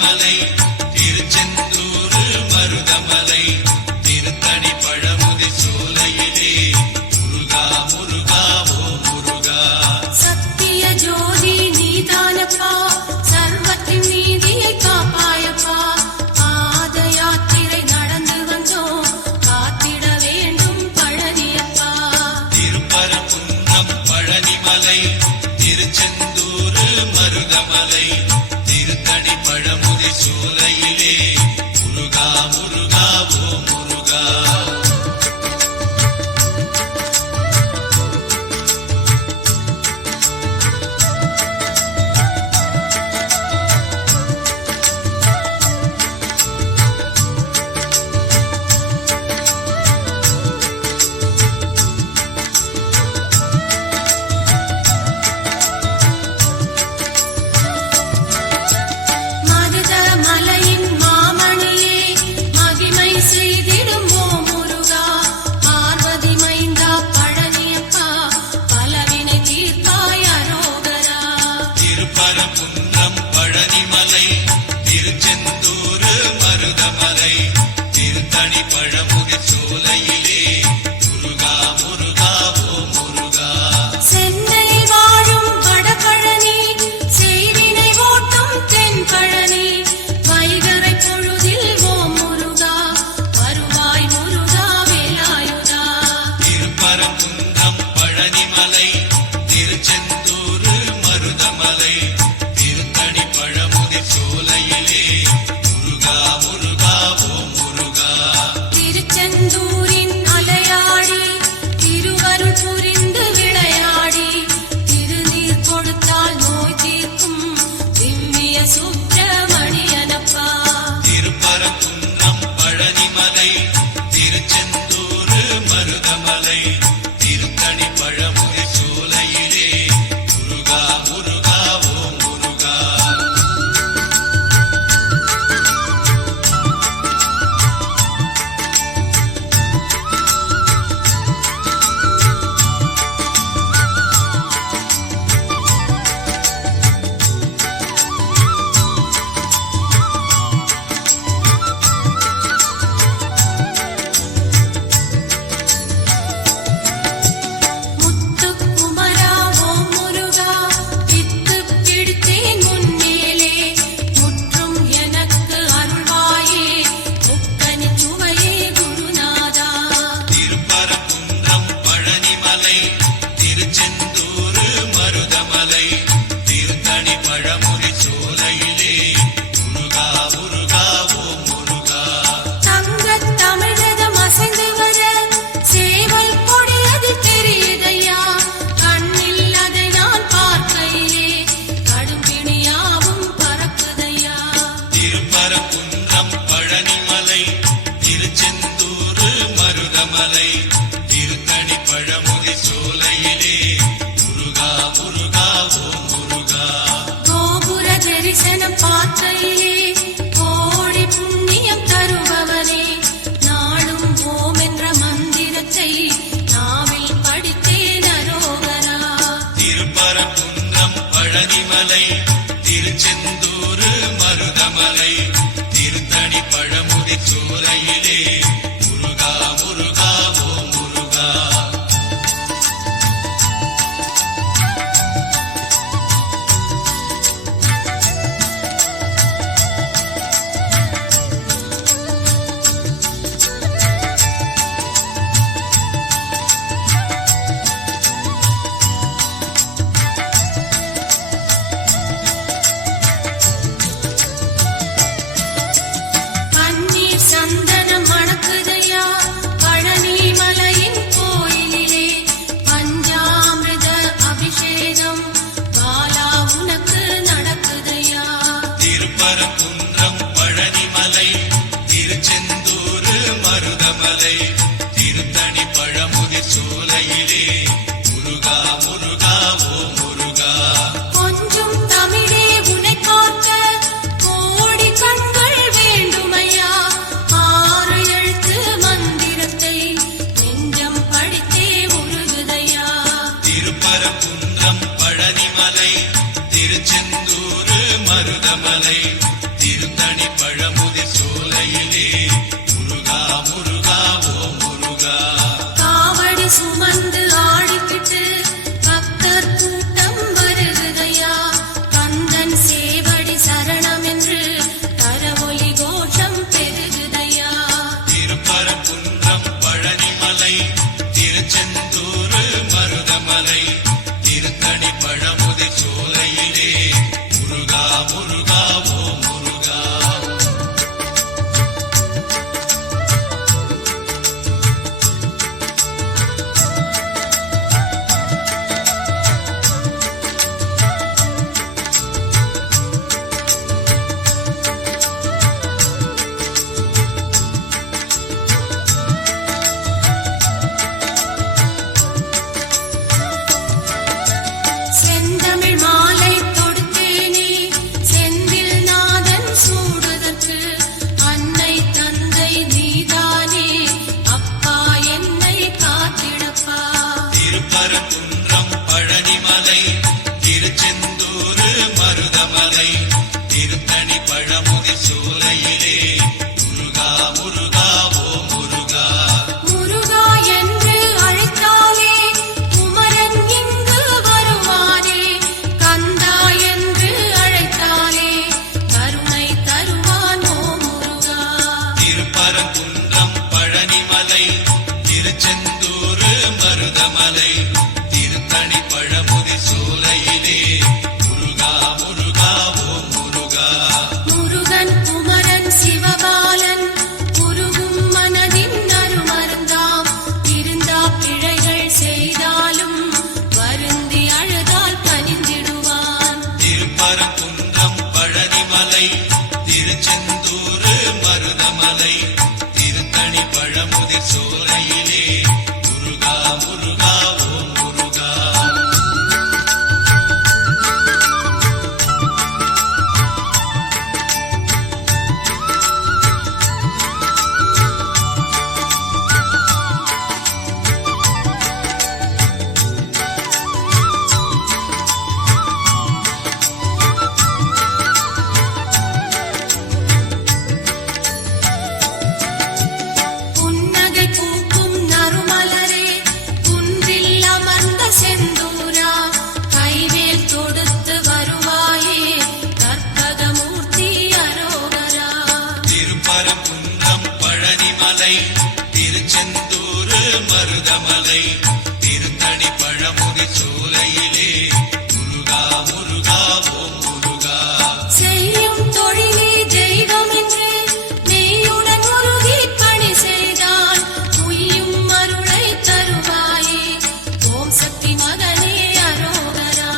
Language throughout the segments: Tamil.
பழனிமலை திருச்செந்தூரு மருதமலை திருத்தணி பழமுதி சோலையிலே முருகா முருகா ஓ முருகா. சத்திய ஜோதி நீதானப்பா, சர்வத்தின் நீதியை காப்பாயப்பா. பாத யாத்திரை நடந்து வந்தோம், காத்திட வேண்டும் பழனியப்பா. திருப்பரங்குன்றம் பழனிமலை திருச்செந்தூரு மருதமலை திருத்தணி பழமுதி சோலையிலே முருகா முருகா ஓ முருகா. மருத மலையின் மாமணியே, மகிமை செய்திடும் ஓ முருகா. பார்வதி மைந்தா பழனியப்பா, பலவினை தீர்ப்பாய் அரோகரா. திருப்பரங்குன்றம் பழனிமலை திருச்செந்தூரு மருதமலை திருத்தணி பழமுதி சோலையிலே முருகா முருகா ஓ முருகா. சென்னையில் வாழும் வடபழனி, செய்வினை ஓட்டும் தென்பழனி. வைகறை பொழுதில் ஓ முருகா, வருவாய் முருகா வேலாயுதா. திருப்பரங்குன்றம் பழனிமலை திருச்செந்தூரு மருதமலை திருத்தணி பழமுதி சோலையிலே முருகா முருகா ஓ முருகா. திருச்செந்தூரின் அலையாடி, திருவருள் புரிந்து விளையாடி. திருநீர் கொடுத்தால் நோய் தீர்க்கும் திவ்ய சுப்பிரமணியனப்பா. திருப்பரங்குன்றம் பழனிமலை திருச்செந்தூரு மருதமலை திருத்தணி பழமுதி சோலையிலே முருகா முருகா ஓ முருகா. முத்துக்குமரா ஓ முருகா, வித்து பிடித்தேன் முன்னேலே. முற்றும் எனக்கு அருள்வாயே, முக்கனி சுவையே குருநாதா. திருப்பரங்குன்றம் பழனிமலை திருச்செந்தூரு மருதமலை திருத்தணி பழமுதி சோலையிலே முருகா முருகா ஓ முருகா. தங்கத் தமிழகம் அசைந்து வர, சேவல் கொடியது தெரியுதையா. கண்ணில் அதை நான் பார்க்கையிலே, கடும்பிணியாவும் பறக்குதையா. திருப்பரங்குன்றம் பழனிமலை திருச்செந்தூரு மருதமலை திருத்தணி பழமுதி சோலையிலே முருகா முருகா ஓ முருகா. கோபுர தரிசனம் பார்க்கையிலே, கோடி புண்ணியம் தருபவனே. நாளும் ஓம் என்ற மந்திரத்தை நாவில் படித்தேன் அரோகரா. திருப்பரங்குன்றம் பழனிமலை திருச்செந்தூரு மருதமலை திருத்தணி பழமுதி சோலையிலே முருகா முருகா ஓ முருகா. பன்னீர் சந்தனம் மணக்குதையா, பழனி மலையின் கோயிலிலே. பஞ்சாமிர்த அபிஷேகம் பாலா உனக்கு நடக்குதையா. திருப்பரங்குன்றம் பழனிமலை திருச்செந்தூரு மருதமலை திருத்தணி பழமுதி சோலையிலே முருகா முருகா ஓ முருகா. கொஞ்சம் தமிழே உனை பார்க்க கோடி கண்கள் வேண்டுமையா. 6 எழுத்து மந்திரத்தை நெஞ்சம் படித்தே உருகுதையா. திருப்பரங்குன்றம் பழனிமலை திருச்செந்தூரு மருதமலை திருத்த திருத்தணி பழமுதிர் சோலையிலே முருகா முருகா ஓ முருகா. காவடி சுமந்து ஆடிக்கிட்டு பக்தர் கூட்டம் வருகுதையா. கந்தன் சேவடி சரணம் என்று கரவொலி கோஷம் பெருகுதையா. திருப்பரங்குன்றம் பழனிமலை திருச்செந்தூர் மருதமலை திருத்தணி பழமுதிர் சோலையிலே முருகா முருகா ஓ முருகா. செந்தமிழ் மாலை தொடுத்தேனே செந்தில் நாதன் சூடுதற்கு. அன்னை தந்தை நீதானே அப்பா என்னை காத்திடப்பா. திருப்பரங்குன்றம் பழனிமலை திருச்செந்தூர் மருதமலை திருத்தணி பழமுதிர் சோலையிலே முருகா முருகா ஓ முருகா. முருகா என்று அழைத்தாலே குமரன் இங்கு வருவானே. கந்தா என்று அழைத்தாலே கருணை தருவான் ஓ முருகா. திருப்பரங்குன்றம் பழனிமலை திருச்செந்தூர் மருதமலை திருத்தணி பழமுதிர் சோலையிலே முருகா முருகா ஓ முருகா. முருகன் குமரன் சிவபாலன் குருவும் மனதின் அருமருந்தாம். திருந்தா பிழைகள் செய்தாலும் வருந்தி அழுதால் கனிந்திடுவான். திருப்பரங்குன்றம் பழனிமலை திருச்செந்தூர் மருதமலை திருத்தணி பழமுதிர் சோலையிலே முருகா முருகா ஓ முருகா. புன்னகை பூக்கும் நறுமலரே குன்றில் அமர்ந்த செந்தூரா. கைவேல் தொடுத்து வருவாயே கற்பகமூர்த்தி அரோகரா. திருப்பரங்குன்றம் பழனிமலை திருச்செந்தூர் மருதமலை திருத்தணி பழமுதிர் சோலையிலே முருகா முருகா ஓ முருகா. செய்யும் தொழிலே தெய்வம் என்று நெய்யுடன் உருகி பணி செய்தால் உய்யும் அருளை தருவாயே. ஓம் சக்தி மகனே அரோகரா.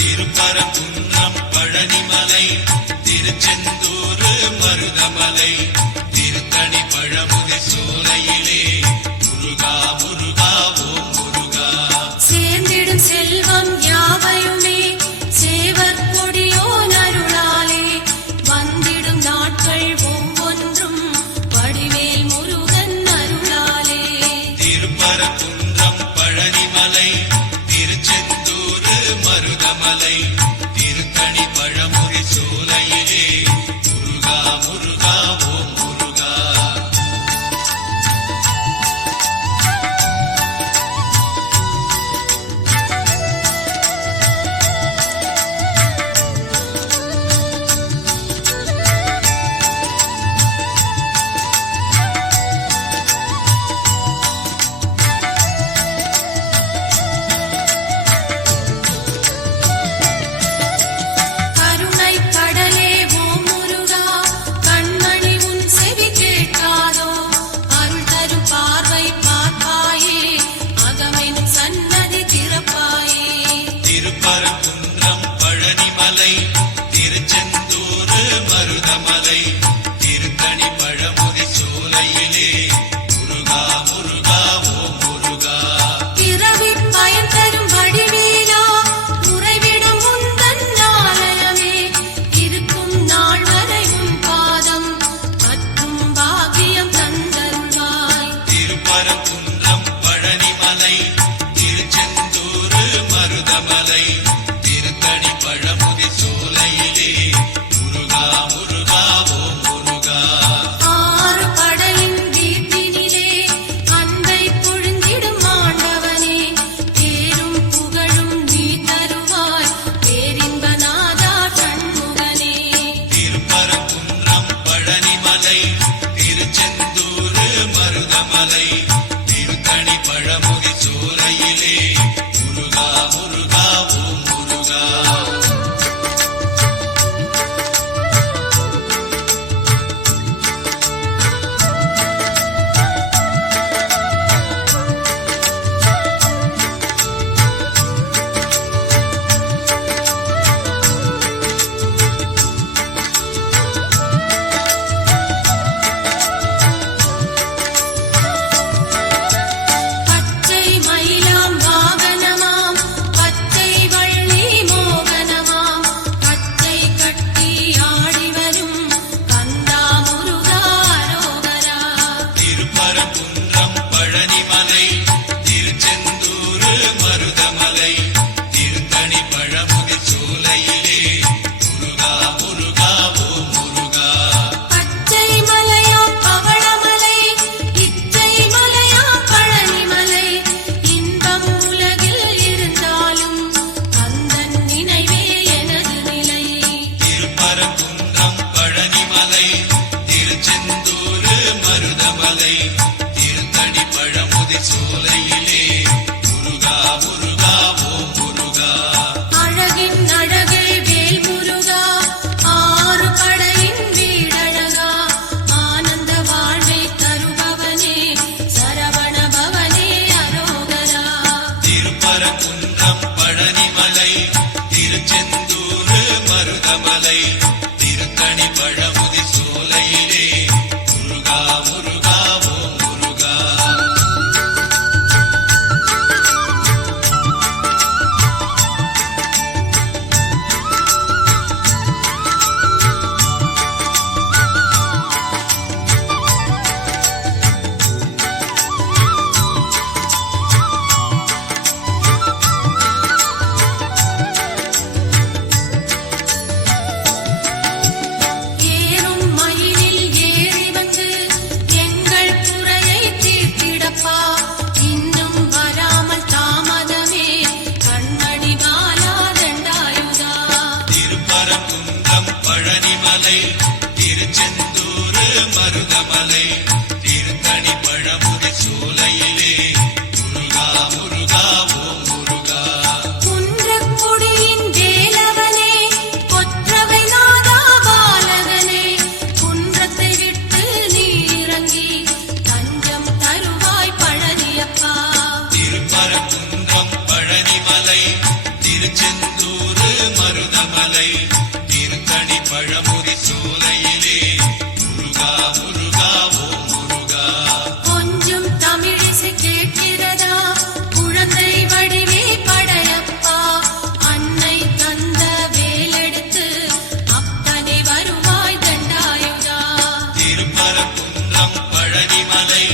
திருப்பரங்குன்றம் பழனிமலை திருச்செந்தூர் மருதமலை திருத்தணி பழமுதிர் சோலையிலே முருகா முருகா ஓ முருகா. சேர்ந்திடும் செல்வம் யாவையுமே சேவர் கொடியோன் அருளாலே. வந்திடும் நாட்கள் ஒவ்வொன்றும் வடிவேல் முருகன் அருளாலே. திருப்பரங்குன்றம் பழனிமலை திருச்செந்தூர் மருதமலை திருத்தணி பழமுதிர் சோலையிலே முருகா முருகா ஓ முருகா. கருணை கடலே ஓ முருகா. கண்மணி உன் செவி கேட்காதோ. அருள் தரும் பார்வை பார்ப்பாயே அகமைனும் சன்னதி திறப்பாயே. திருப்பரங்குன்றம் பழனிமலை திருச்செந்தூர் மருதமலை திருத்தணி பழமுதிர் சோலையிலே முருகா முருகா ஓ முருகா. பிறவி பயன் தரும் வடிவேலா. உறைவிடும் உந்தன் ஆலயமே. இருக்கும் நாள் வரை உன் பாதம் மற்றும் பாக்கியம் தந்தருள்வாய். திருப்பரங்குன்றம் பழனிமலை திருச்செந்தூர் மருதமலை திருத்தணி பழமுதிர் சோலையிலே முருகா முருகா ஓ மலை திருச்செந்தூர் மருதமலை திருத்தணி பழமுதி சோலையிலே முருகா முருகா ஓம் முருகா. பச்சை மயிலாம் வாகனமாம் பச்சை வள்ளி மோகனமாம் பச்சை கட்டி ஆடி வரும் கந்தா முருகா அரோகரா. திருப்பரங்குன்றம் பழனிமலை திருச்செந்தூர் மருதமலை திருத்தணி பழமுதி சோலையிலே முருகா முருகா ஓம் முருகா. பச்சை மலையாம் பவளமலை இச்சை மலையாம் பழனிமலை இன்பம் உலகில் இருந்தாலும் கந்தன் நினைவே எனது நிலை. திருப்பரங்குன்றம் பழனிமலை திருச்செந்தூர் மருதமலை திருத்தணி பழமுதி சோலையிலே முருகா முருகா ஓம் முருகா. அழகின் அழகே வேல் முருகா ஆறு படையின் வீடழகா ஆனந்த வாழ்வை தருபவனே சரவண பவனே அரோகரா. திருப்பரங்குன்றம் பழனிமலை திருச்செந்தூர் மருதமலை திருத்தணி பழமுதி சோலையிலே முருகா முருகா ஓம் முருகா. ஏறும் மயிலில் ஏறி வந்து எங்கள் குறையை தீர்த்திடப்பா இன்னும் வராமல் தாமதமே கண்ணடி பாலா தண்டாயுதா. திருப்பரங்குன்றம் பழனிமலை திருச்செந்தூர் மருதமலை திருத்தணி பழமுதி சோலையிலே முருகா முருகா ஓம் முருகா. குன்றக்குடியின் வேலவனே கொற்றவை நாதா பாலகனே குன்றத்தை விட்டு நீ இறங்கி தஞ்சம் தருவாய் பழனியப்பா. திருப்பரங்குன்றம் பழனிமலை திருச்செந்தூர் மருதமலை திருத்தணி பழமுதி சோலையிலே முருகா முருகா ஓம் முருகா. கொஞ்சம் தமிழிசை கேட்கிறதா குழந்தை வடிவே படையப்பா அன்னை தந்த வேலெடுத்து அப்பனே வருவாய் தண்டாயுதா. திருப்பரங்குன்றம் பழனிமலை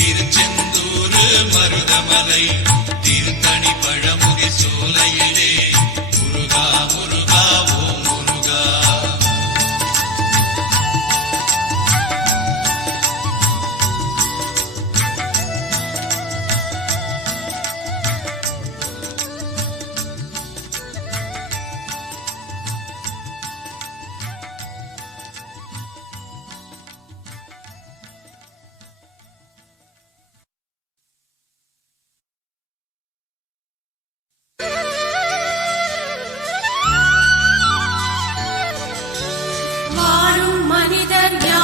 திருச்செந்தூர் மருதமலை திருத்தணி பழமுதி சோலையிலே முருகா முருகா ஓம் முருகா. வாழும் மனிதர் யார்